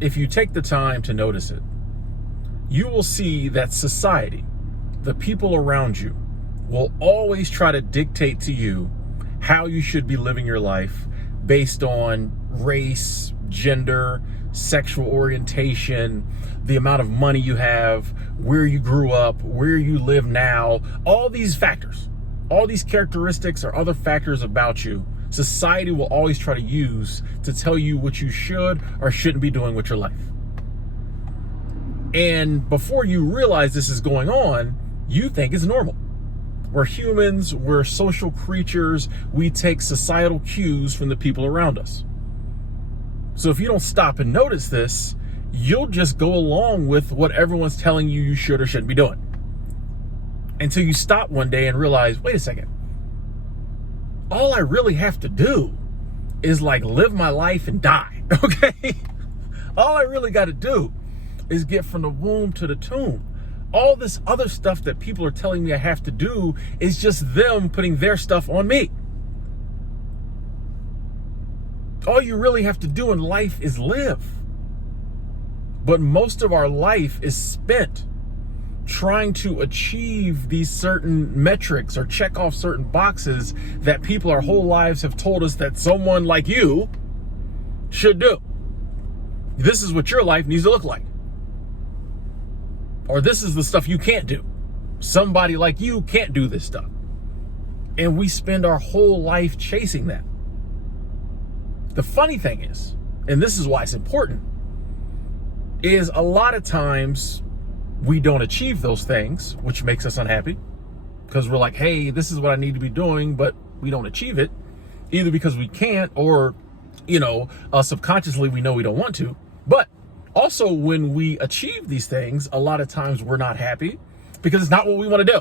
if you take the time to notice it, you will see that society, the people around you, will always try to dictate to you how you should be living your life based on race, gender, sexual orientation, the amount of money you have, where you grew up, where you live now, all these factors, all these characteristics or other factors about you, society will always try to use to tell you what you should or shouldn't be doing with your life. And before you realize this is going on, you think it's normal. We're humans, we're social creatures, we take societal cues from the people around us. So if you don't stop and notice this, you'll just go along with what everyone's telling you should or shouldn't be doing. Until you stop one day and realize, wait a second, all I really have to do is like live my life and die, okay? All I really got to do is get from the womb to the tomb. All this other stuff that people are telling me I have to do is just them putting their stuff on me. All you really have to do in life is live. But most of our life is spent trying to achieve these certain metrics or check off certain boxes that people our whole lives have told us that someone like you should do. This is what your life needs to look like. Or this is the stuff you can't do. Somebody like you can't do this stuff. And we spend our whole life chasing that. The funny thing is, and this is why it's important, is a lot of times we don't achieve those things, which makes us unhappy. Because we're like, hey, this is what I need to be doing, but we don't achieve it. Either because we can't or, subconsciously we know we don't want to. But also, when we achieve these things, a lot of times we're not happy because it's not what we want to do.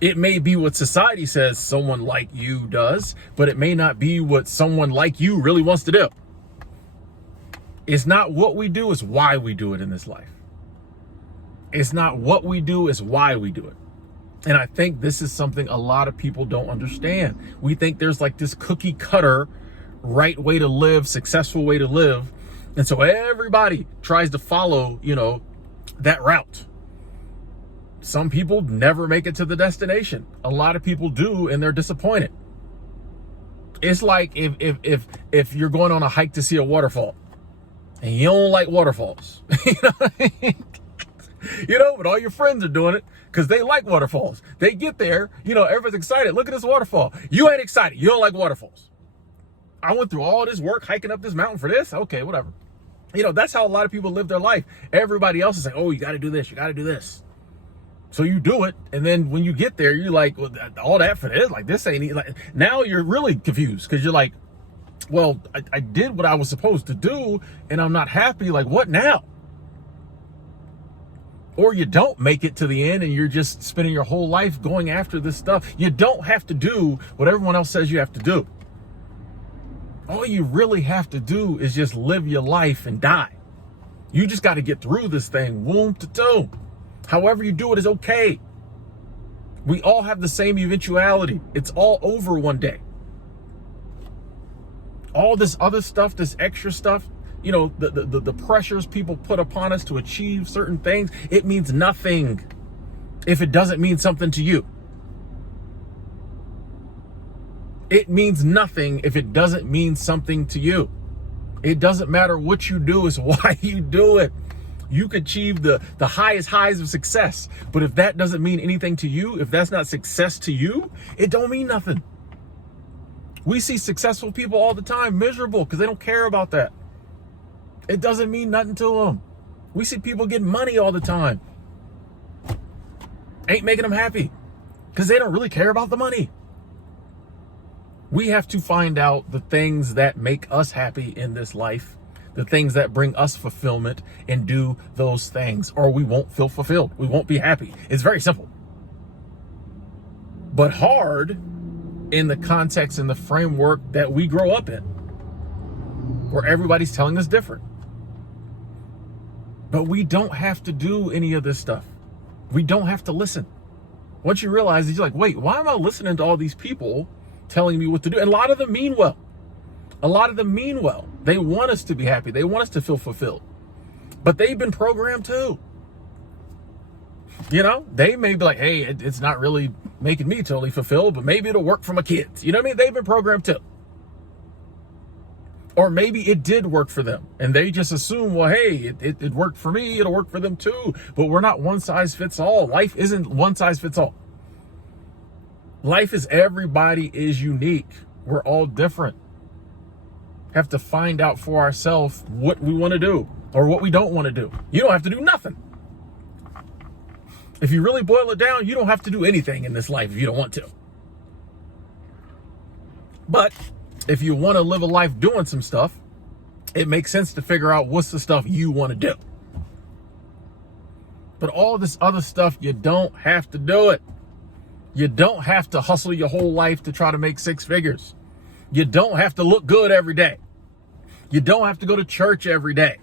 It may be what society says someone like you does, but it may not be what someone like you really wants to do. It's not what we do, it's why we do it in this life. It's not what we do, it's why we do it. And I think this is something a lot of people don't understand. We think there's like this cookie cutter right way to live, successful way to live. And so everybody tries to follow, that route. Some people never make it to the destination. A lot of people do, and they're disappointed. It's like if you're going on a hike to see a waterfall and you don't like waterfalls, but all your friends are doing it because they like waterfalls. They get there, everyone's excited. Look at this waterfall. You ain't excited. You don't like waterfalls. I went through all this work hiking up this mountain for this. Okay, whatever. That's how a lot of people live their life. Everybody else is like, oh, you got to do this. You got to do this. So you do it. And then when you get there, you're like, well, all that for this? Like, this ain't like, now you're really confused because you're like, well, I did what I was supposed to do and I'm not happy. Like, what now? Or you don't make it to the end and you're just spending your whole life going after this stuff. You don't have to do what everyone else says you have to do. All you really have to do is just live your life and die. You just got to get through this thing, womb to tomb. However you do it is okay. We all have the same eventuality. It's all over one day. All this other stuff, this extra stuff, the pressures people put upon us to achieve certain things, it means nothing if it doesn't mean something to you. It means nothing if it doesn't mean something to you. It doesn't matter what you do, it's why you do it. You can achieve the highest highs of success, but if that doesn't mean anything to you, if that's not success to you, it don't mean nothing. We see successful people all the time miserable because they don't care about that. It doesn't mean nothing to them. We see people get money all the time. Ain't making them happy because they don't really care about the money. We have to find out the things that make us happy in this life, the things that bring us fulfillment, and do those things, or we won't feel fulfilled. We won't be happy. It's very simple. But hard in the context and the framework that we grow up in, where everybody's telling us different. But we don't have to do any of this stuff. We don't have to listen. Once you realize it, you're like, wait, why am I listening to all these people telling me what to do? And a lot of them mean well. A lot of them mean well. They want us to be happy. They want us to feel fulfilled. But they've been programmed too. You know, they may be like, hey, it's not really making me totally fulfilled, but maybe it'll work for my kids. You know what I mean? They've been programmed too. Or maybe it did work for them and they just assume, well, hey, it worked for me. It'll work for them too. But we're not one size fits all. Life isn't one size fits all. Life is everybody is unique. We're all different. Have to find out for ourselves what we want to do or what we don't want to do. You don't have to do nothing. If you really boil it down, you don't have to do anything in this life if you don't want to. But if you want to live a life doing some stuff, it makes sense to figure out what's the stuff you want to do. But all this other stuff, you don't have to do it. You don't have to hustle your whole life to try to make 6 figures. You don't have to look good every day. You don't have to go to church every day.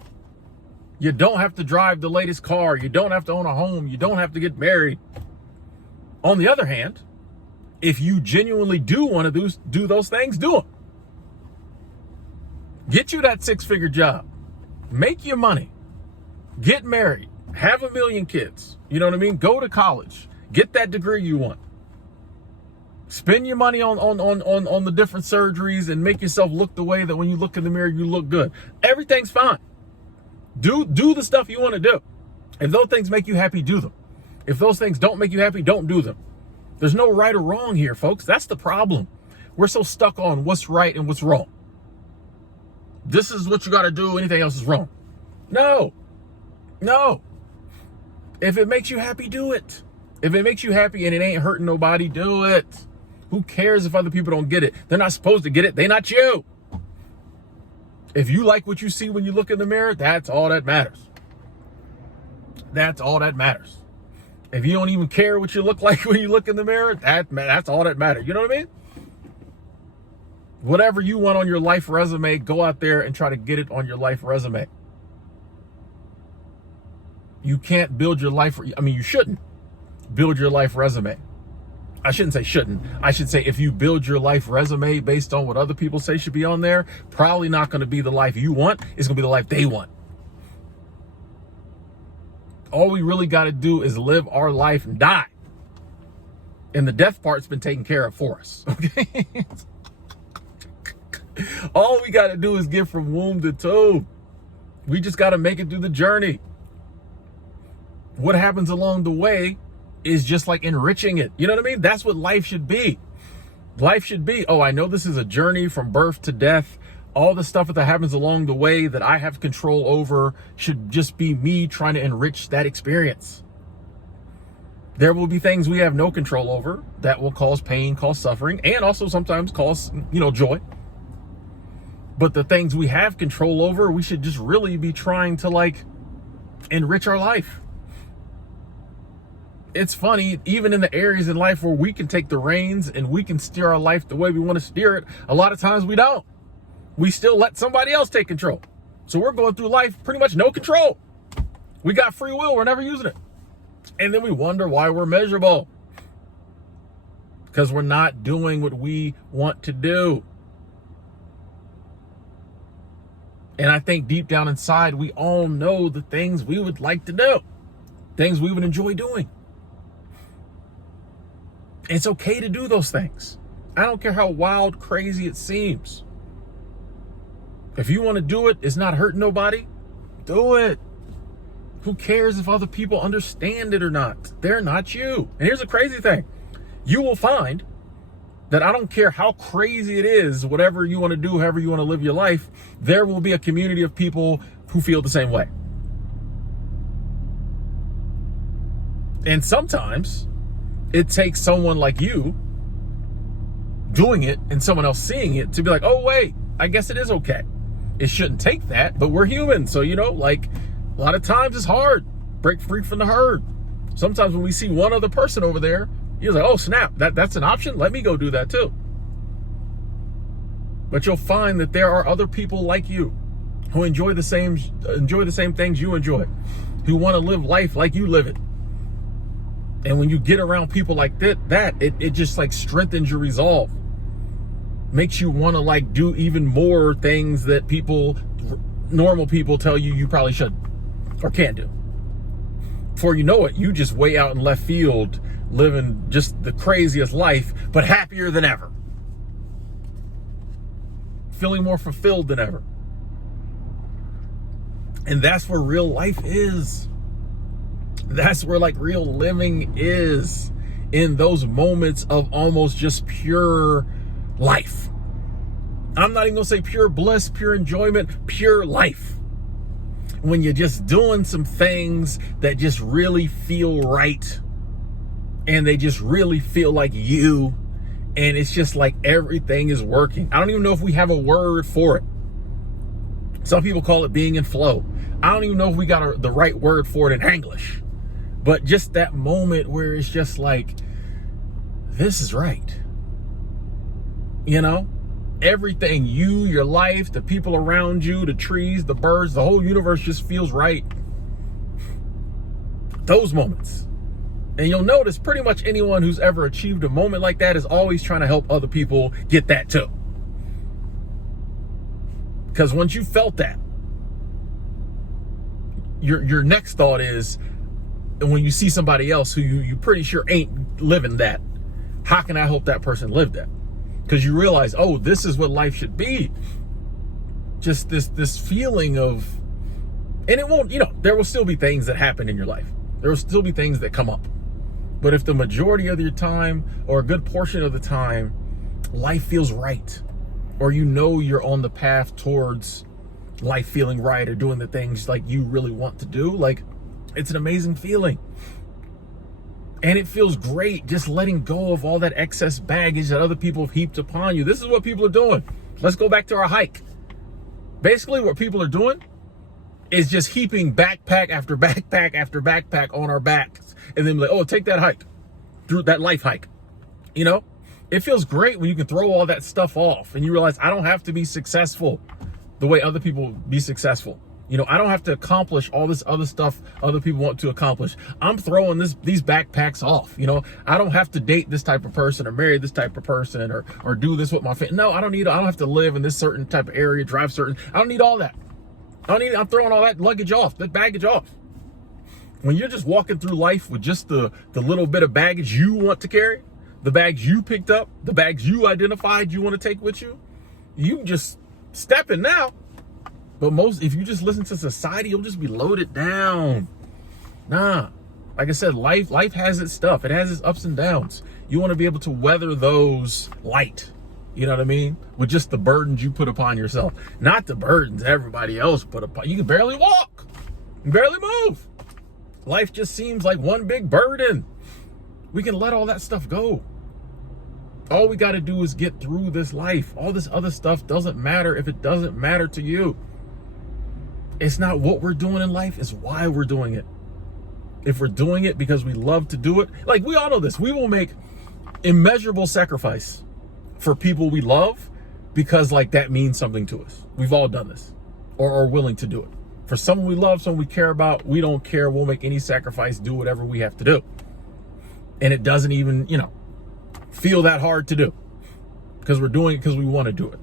You don't have to drive the latest car. You don't have to own a home. You don't have to get married. On the other hand, if you genuinely do want to do those things, do them. Get you that 6-figure job. Make your money. Get married. Have 1 million kids. You know what I mean? Go to college. Get that degree you want. Spend your money on the different surgeries and make yourself look the way that when you look in the mirror, you look good. Everything's fine. Do the stuff you want to do. If those things make you happy, do them. If those things don't make you happy, don't do them. There's no right or wrong here, folks. That's the problem. We're so stuck on what's right and what's wrong. This is what you got to do. Anything else is wrong. No. If it makes you happy, do it. If it makes you happy and it ain't hurting nobody, do it. Who cares if other people don't get it? They're not supposed to get it. They're not you. If you like what you see when you look in the mirror, that's all that matters. That's all that matters. If you don't even care what you look like when you look in the mirror, that's all that matters. You know what I mean? Whatever you want on your life resume, go out there and try to get it on your life resume. You can't build your life. You shouldn't build your life resume. I shouldn't say shouldn't. I should say if you build your life resume based on what other people say should be on there, probably not going to be the life you want. It's going to be the life they want. All we really got to do is live our life and die. And the death part's been taken care of for us. Okay? All we got to do is get from womb to tomb. We just got to make it through the journey. What happens along the way is just like enriching it. You know what I mean? That's what life should be. Life should be, oh, I know this is a journey from birth to death. All the stuff that happens along the way that I have control over should just be me trying to enrich that experience. There will be things we have no control over that will cause pain, cause suffering, and also sometimes cause, joy. But the things we have control over, we should just really be trying to enrich our life. It's funny, even in the areas in life where we can take the reins and we can steer our life the way we want to steer it, a lot of times we don't. We still let somebody else take control. So we're going through life pretty much no control. We got free will, we're never using it. And then we wonder why we're miserable. Because we're not doing what we want to do. And I think deep down inside, we all know the things we would like to do. Things we would enjoy doing. It's okay to do those things. I don't care how wild, crazy it seems. If you want to do it, it's not hurting nobody, do it. Who cares if other people understand it or not? They're not you. And here's the crazy thing. You will find that I don't care how crazy it is, whatever you want to do, however you want to live your life, there will be a community of people who feel the same way. And sometimes it takes someone like you doing it and someone else seeing it to be like, oh, wait, I guess it is okay. It shouldn't take that, but we're human. So, a lot of times it's hard. Break free from the herd. Sometimes when we see one other person over there, you're like, oh, snap, that's an option. Let me go do that too. But you'll find that there are other people like you who enjoy the same things you enjoy, who want to live life like you live it. And when you get around people like that, it just strengthens your resolve. makes you want to like do even more things that normal people tell you probably should or can't do. Before you know it, you just way out in left field, living just the craziest life, but happier than ever. Feeling more fulfilled than ever. And that's where real life is. That's where like real living is, in those moments of almost just pure life. I'm not even gonna say pure bliss, pure enjoyment, pure life. When you're just doing some things that just really feel right, and they just really feel like you, and it's just like everything is working. I don't even know if we have a word for it. Some people call it being in flow. I don't even know if we got the right word for it in English. But just that moment where it's just like, this is right. You know? Everything, you, your life, the people around you, the trees, the birds, the whole universe just feels right. Those moments. And you'll notice pretty much anyone who's ever achieved a moment like that is always trying to help other people get that too. Because once you felt that, your next thought is, and when you see somebody else who you pretty sure ain't living that, how can I help that person live that? Because you realize, oh, this is what life should be. Just this feeling of, and it won't, there will still be things that happen in your life. There will still be things that come up. But if the majority of your time, or a good portion of the time, life feels right, or you're on the path towards life feeling right, or doing the things like you really want to do, like, it's an amazing feeling. And it feels great just letting go of all that excess baggage that other people have heaped upon you. This is what people are doing. Let's go back to our hike. Basically, what people are doing is just heaping backpack after backpack after backpack on our backs. And then like, oh, take that hike, through that life hike. It feels great when you can throw all that stuff off and you realize I don't have to be successful the way other people be successful. I don't have to accomplish all this other stuff other people want to accomplish. I'm throwing these backpacks off. I don't have to date this type of person or marry this type of person or do this with my family. No, I don't have to live in this certain type of area, drive certain. I don't need all that. I'm throwing all that luggage off, that baggage off. When you're just walking through life with just the little bit of baggage you want to carry, the bags you picked up, the bags you identified you want to take with you, you just stepping now. But if you just listen to society, you'll just be loaded down. Nah, like I said, life has its stuff. It has its ups and downs. You want to be able to weather those light. You know what I mean? With just the burdens you put upon yourself, not the burdens everybody else put upon. You can barely walk, you can barely move. Life just seems like one big burden. We can let all that stuff go. All we got to do is get through this life. All this other stuff doesn't matter if it doesn't matter to you. It's not what we're doing in life, it's why we're doing it. If we're doing it because we love to do it, like we all know this, we will make immeasurable sacrifice for people we love because like that means something to us. We've all done this or are willing to do it. For someone we love, someone we care about, we don't care. We'll make any sacrifice, do whatever we have to do. And it doesn't even, feel that hard to do because we're doing it because we want to do it.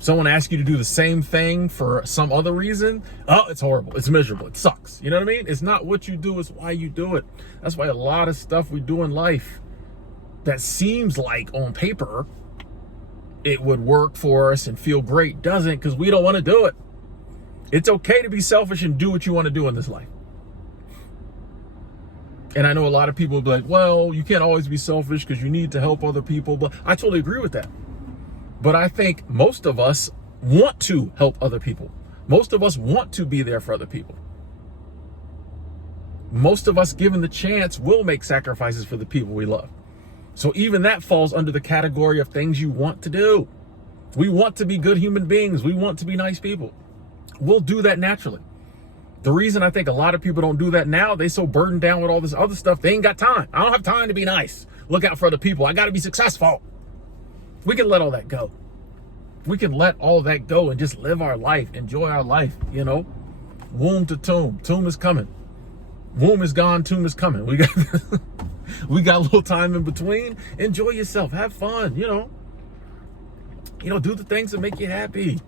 Someone asks you to do the same thing for some other reason, oh, it's horrible, it's miserable, it sucks. You know what I mean? It's not what you do, it's why you do it. That's why a lot of stuff we do in life that seems like on paper it would work for us and feel great doesn't, because we don't want to do it. It's okay to be selfish and do what you want to do in this life. And I know a lot of people will be like, well, you can't always be selfish because you need to help other people. But I totally agree with that. But I think most of us want to help other people. Most of us want to be there for other people. Most of us, given the chance, will make sacrifices for the people we love. So even that falls under the category of things you want to do. We want to be good human beings. We want to be nice people. We'll do that naturally. The reason I think a lot of people don't do that now, they so burdened down with all this other stuff, they ain't got time. I don't have time to be nice. Look out for other people. I got to be successful. We can let all that go. We can let all that go and just live our life, enjoy our life, Womb to tomb. Tomb is coming. Womb is gone, tomb is coming. We got a little time in between. Enjoy yourself. Have fun, You know, do the things that make you happy.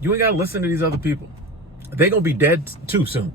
You ain't got to listen to these other people. They're going to be dead too soon.